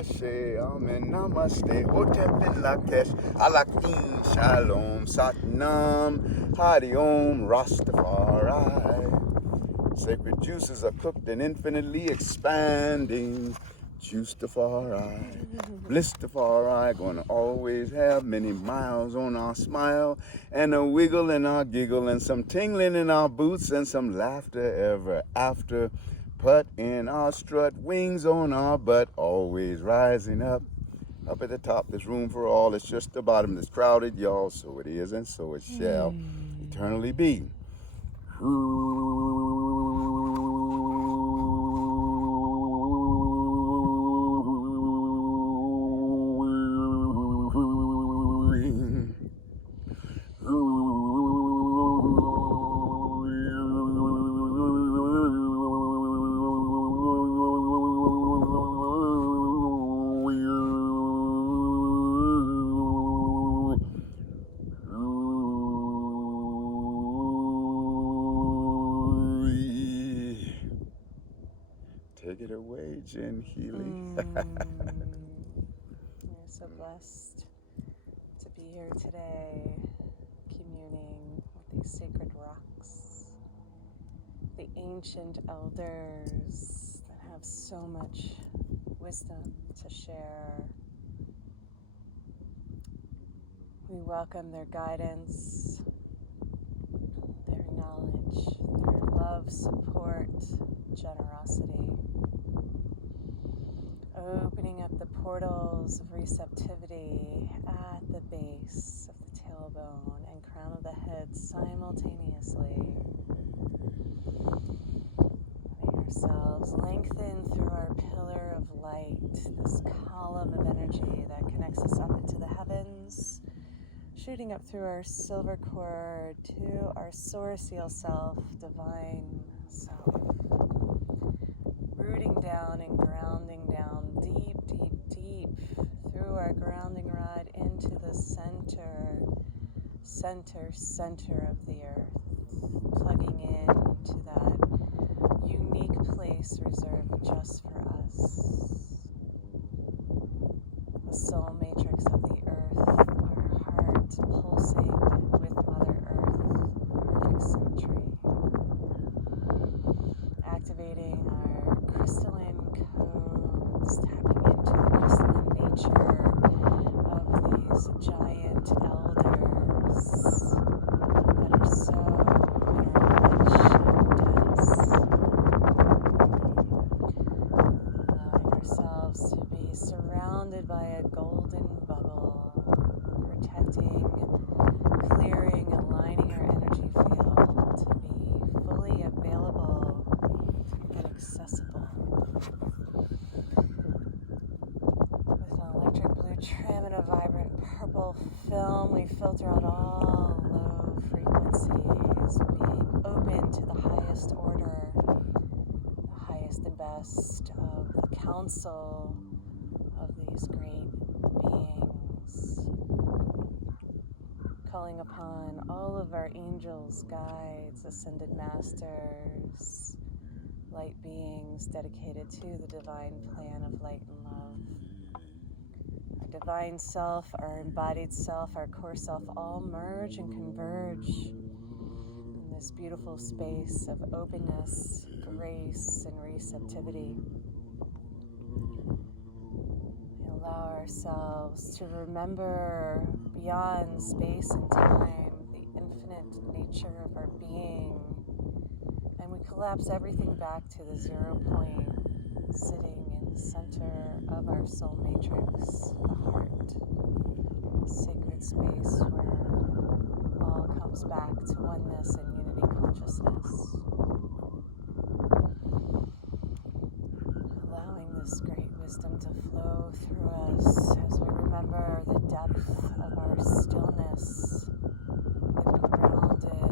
Ashe, Amen, Namaste, Hotep Lakesh, Alakim, Shalom, Satnam, Hari Om, Rastafari. Sacred juices are cooked and infinitely expanding. Juicefari, Blissfari, gonna always have many miles on our smile, and a wiggle in our giggle, and some tingling in our boots, and some laughter ever after. Put in our strut, wings on our butt, always rising up. Up at the top, there's room for all. It's just the bottom that's crowded, y'all. So it is, and so it shall eternally be. Take it away, Jen Healy. We're so blessed to be here today, communing with these sacred rocks, the ancient elders that have so much wisdom to share. We welcome their guidance, their knowledge, their love, support, generosity. Opening up the portals of receptivity at the base of the tailbone and crown of the head simultaneously. Letting ourselves lengthen through our pillar of light, this column of energy that connects us up into the heavens, shooting up through our silver cord to our source seal self, divine self. Rooting down and grounding down deep, deep, deep through our grounding rod into the center of the earth, plugging into that unique place reserved just for us. The soul matrix of the earth, our heart pulsing with Mother Earth, perfect symmetry. Activating our crystalline codes, tapping into the crystalline nature surrounded by a golden bubble, protecting, clearing, aligning our energy field to be fully available and accessible. With an electric blue trim and a vibrant purple film, we filter out all low frequencies, being open to the highest order, the highest and best of the council of these great beings. Calling upon all of our angels, guides, ascended masters, light beings dedicated to the divine plan of light and love. Our divine self, our embodied self, our core self all merge and converge in this beautiful space of openness, grace, and receptivity. We allow ourselves to remember beyond space and time the infinite nature of our being, and we collapse everything back to the 0 point, sitting in the center of our soul matrix, the heart, a sacred space where all comes back to oneness and unity consciousness. Allowing this great wisdom to flow through us as we remember the depth of our stillness, the grounded,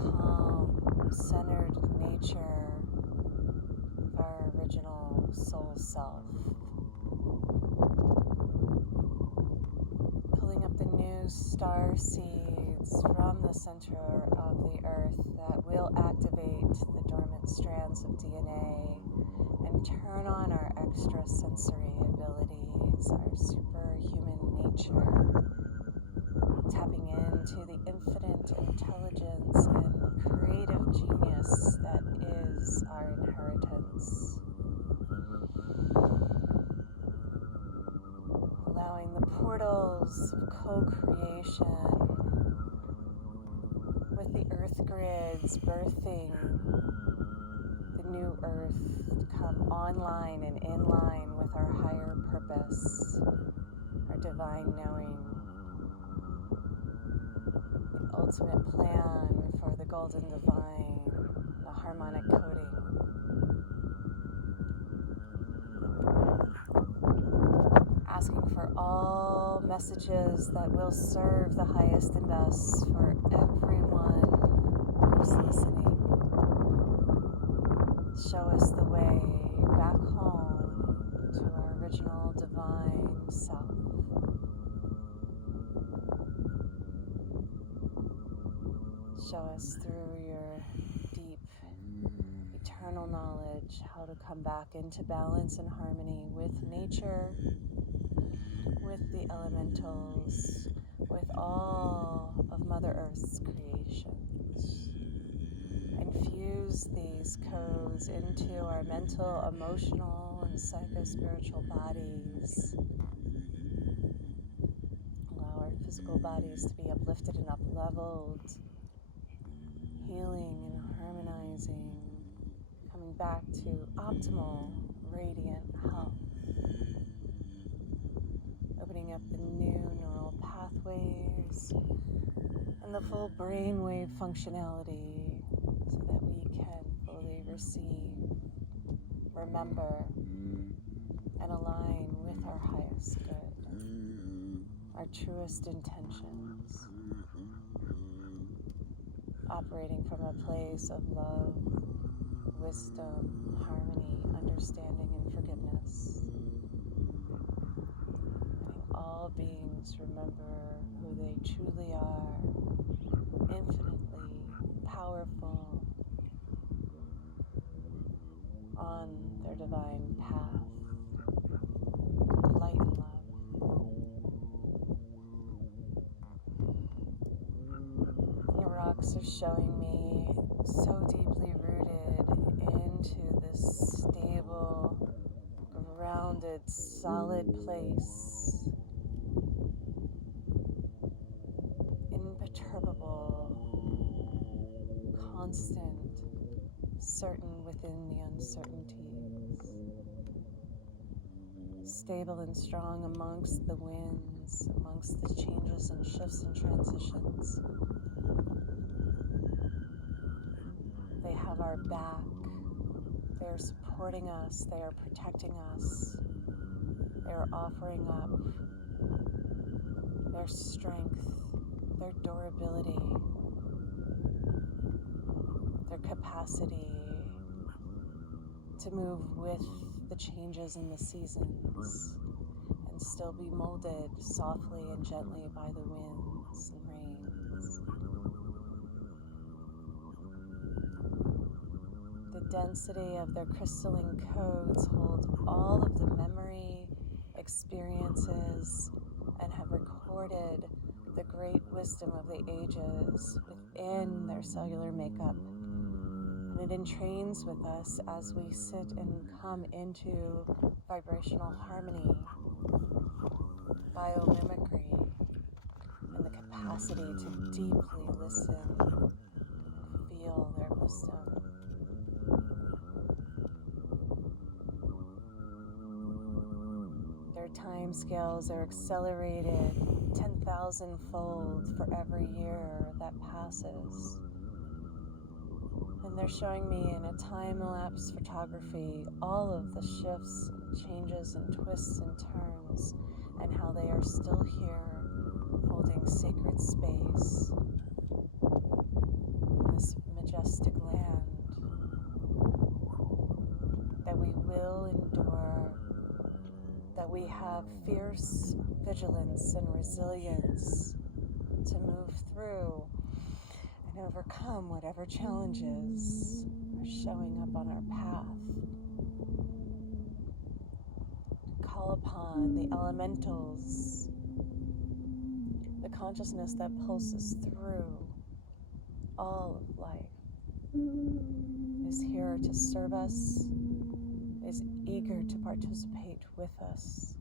calm, centered nature of our original soul self. Pulling up the new star seeds from the center of the earth that will activate the dormant strands of DNA and turn on our extrasensory abilities, our superhuman nature, tapping into the infinite intelligence and creative genius that is our inheritance. Allowing the portals of co-creation with the earth grids birthing the new earth to come online and in line with our higher purpose, our divine knowing, the ultimate plan for the golden divine, the harmonic coding. Asking for all messages that will serve the highest and best for everyone who's listening. Show us the way back home to our original divine self. Show us through your deep, eternal knowledge how to come back into balance and harmony with nature, with the elementals, with all of Mother Earth's creations. Infuse these codes into our mental, emotional, and psycho-spiritual bodies. Allow our physical bodies to be uplifted and up-leveled, healing and harmonizing, coming back to optimal, radiant health. Opening up the new neural pathways and the full brainwave functionality so that we can fully receive, remember, and align with our highest good, our truest intentions, operating from a place of love, wisdom, harmony, understanding, and forgiveness. All beings remember who they truly are, infinitely powerful, on their divine path, light and love. The rocks are showing me so deeply rooted into this stable, grounded, solid place. Imperturbable, constant, certain within the uncertainties. stable and strong amongst the winds, amongst the changes and shifts and transitions. They have our back. They are supporting us. They are protecting us. They are offering up their strength, their durability, their capacity to move with the changes in the seasons and still be molded softly and gently by the winds and rains. The density of their crystalline codes hold all of the memory, experiences, and have recorded the great wisdom of the ages within their cellular makeup. And it entrains with us as we sit and come into vibrational harmony, biomimicry, and the capacity to deeply listen and feel their wisdom. Their time scales are accelerated 10,000-fold for every year that passes. And they're showing me in a time-lapse photography all of the shifts, changes, and twists and turns, and how they are still here holding sacred space in this majestic land that we will endure, that we have fierce vigilance and resilience to move through and overcome whatever challenges are showing up on our path. Call upon the elementals, the consciousness that pulses through all of life, is here to serve us, is eager to participate with us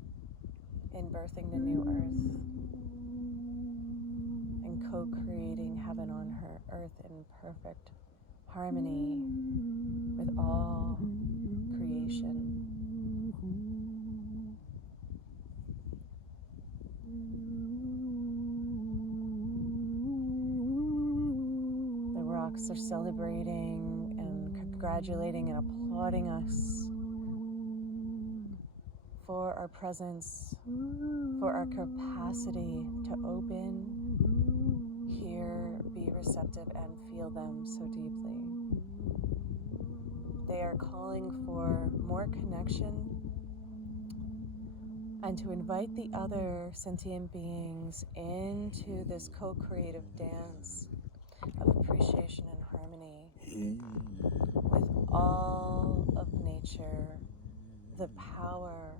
in birthing the new earth and co-creating heaven on her earth in perfect harmony with all creation. The rocks are celebrating and congratulating and applauding us for our presence, for our capacity to open, hear, be receptive, and feel them so deeply. They are calling for more connection and to invite the other sentient beings into this co-creative dance of appreciation and harmony with all of nature, the power,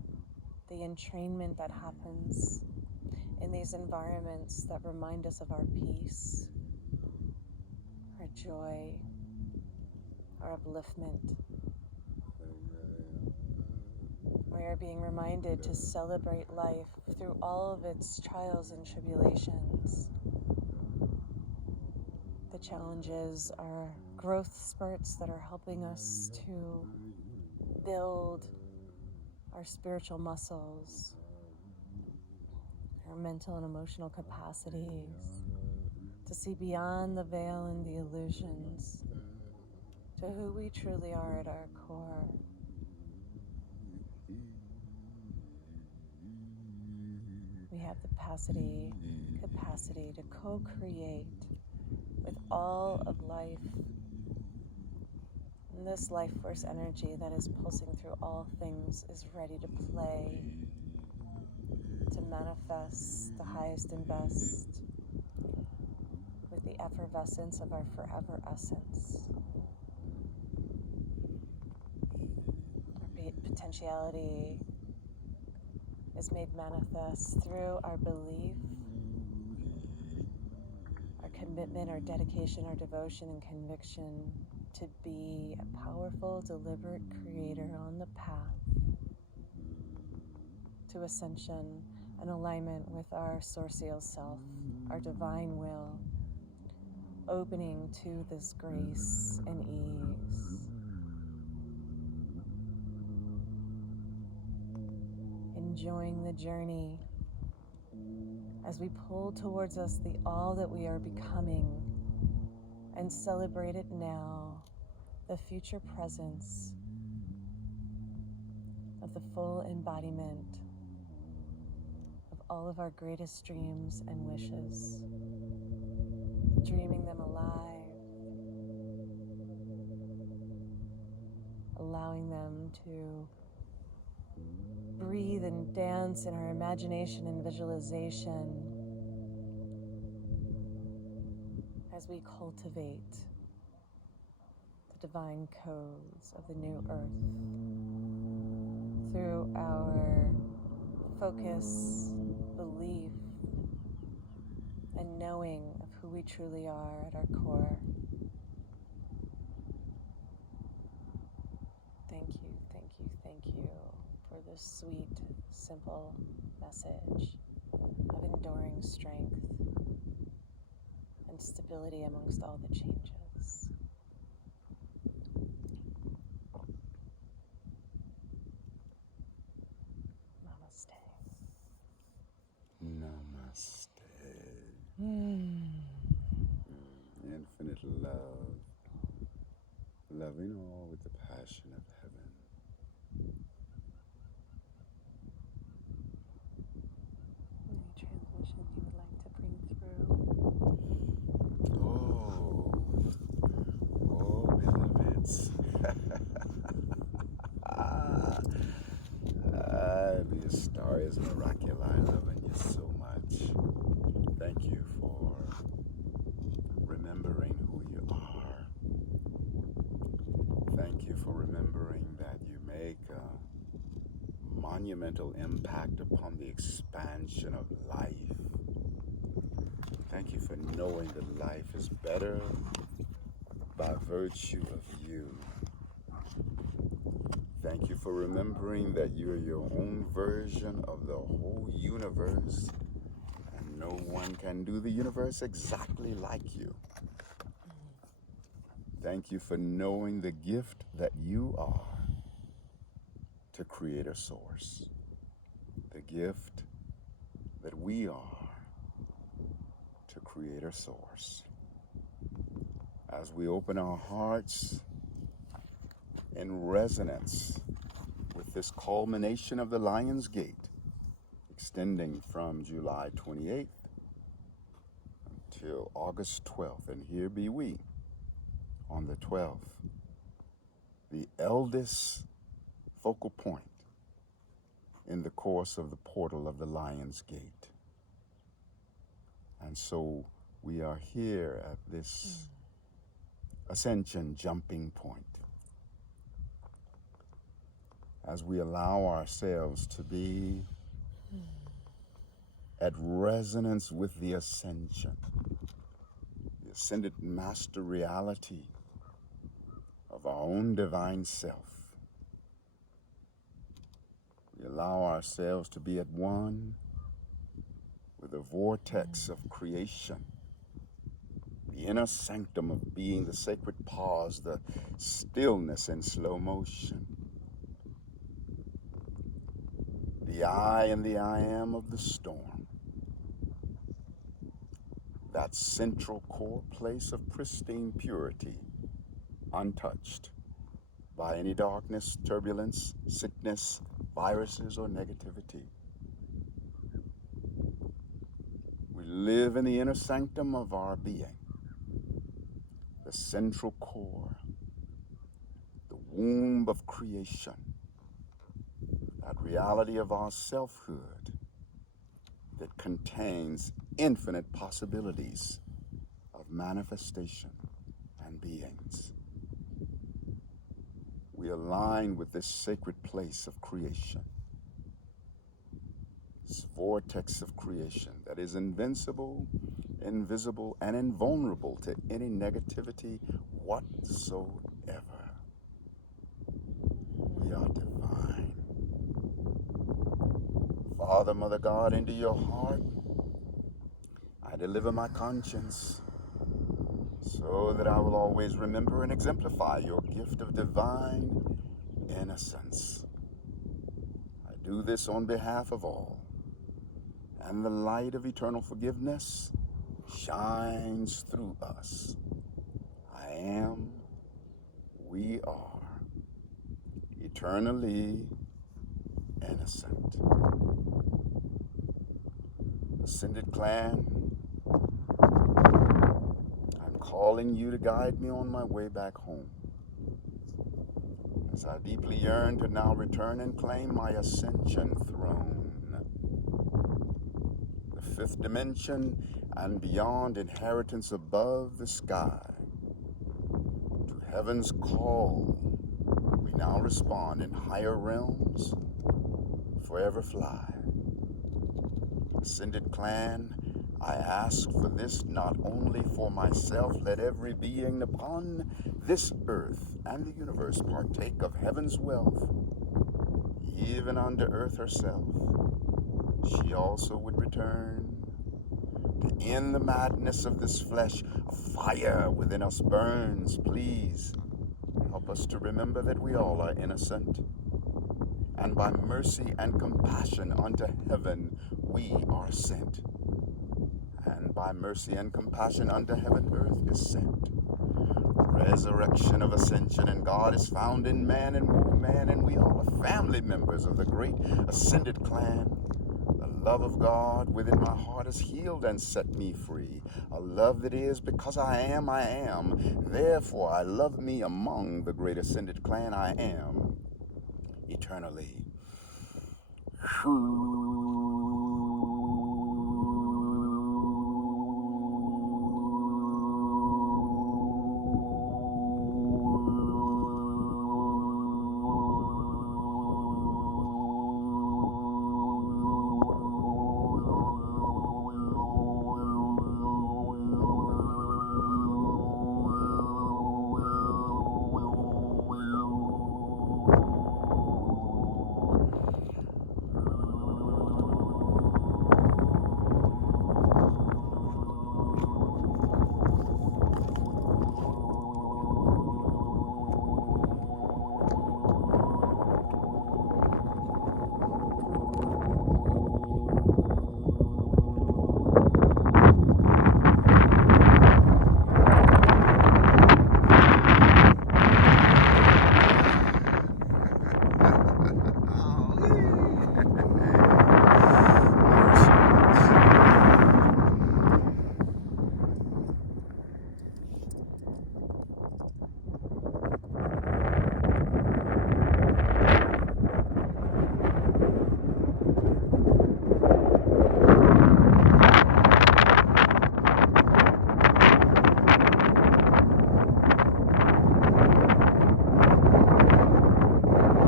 the entrainment that happens in these environments that remind us of our peace, our joy, our upliftment. We are being reminded to celebrate life through all of its trials and tribulations. The challenges are growth spurts that are helping us to build our spiritual muscles, our mental and emotional capacities, to see beyond the veil and the illusions, to who we truly are at our core. We have the capacity to co-create with all of life. And this life force energy that is pulsing through all things is ready to play, to manifest the highest and best with the effervescence of our forever essence. Our potentiality is made manifest through our belief, our commitment, our dedication, our devotion, and conviction to be a powerful, deliberate creator on the path to ascension and alignment with our sourcial self, our divine will, opening to this grace and ease. enjoying the journey as we pull towards us the all that we are becoming and celebrate it now, the future presence of the full embodiment of all of our greatest dreams and wishes, dreaming them alive, allowing them to breathe and dance in our imagination and visualization as we cultivate the divine codes of the new earth through our focus, belief, and knowing of who we truly are at our core. Thank you, thank you, thank you for this sweet, simple message of enduring strength and stability amongst all the changes. Namaste. Namaste. Infinite love, loving all with the passion of heaven. Any transmission you would like to bring through? Oh, beloveds. The star is miraculous, loving you so much. Thank you for remembering who you are. Thank you for remembering that you make a monumental impact upon the expansion of life. Thank you for knowing that life is better by virtue of you. Thank you for remembering that you are your own version of the whole universe, and no one can do the universe exactly like you. Thank you for knowing the gift that you are to Creator Source, the gift that we are to Creator Source. As we open our hearts in resonance with this culmination of the Lion's Gate, extending from July 28th until August 12th, and here be we on the 12th, the eldest focal point in the course of the portal of the Lion's Gate. And so we are here at this ascension jumping point as we allow ourselves to be at resonance with the ascension, the ascended master reality of our own divine self. We allow ourselves to be at one with the vortex of creation, the inner sanctum of being, the sacred pause, the stillness and slow motion, the I and the I am of the storm, that central core place of pristine purity, untouched by any darkness, turbulence, sickness, viruses, or negativity. We live in the inner sanctum of our being, the central core, the womb of creation, that reality of our selfhood that contains infinite possibilities of manifestation and beings. We align with this sacred place of creation, this vortex of creation that is invincible, invisible, and invulnerable to any negativity whatsoever. We are divine. Father, Mother God, into your heart I deliver my conscience, so that I will always remember and exemplify your gift of divine innocence. I do do this on behalf of all. And the light of eternal forgiveness shines through us. I am, we are, eternally innocent. Ascended Clan, I'm calling you to guide me on my way back home, as I deeply yearn to now return and claim my ascension throne. The fifth dimension and beyond inheritance above the sky. To heaven's call, we now respond in higher realms, forever fly. Ascended Clan, I ask for this not only for myself, let every being upon this earth and the universe partake of heaven's wealth, even unto earth herself. She also would return to end the madness of this flesh. A fire within us burns. Please help us to remember that we all are innocent, and by mercy and compassion unto heaven we are sent. And by mercy and compassion unto heaven earth is sent. Resurrection of ascension, and God is found in man and woman, and we all are family members of the great Ascended Clan. The love of God within my heart is healed and set me free. A love that is because I am, therefore I love me among the great Ascended Clan. I am eternally.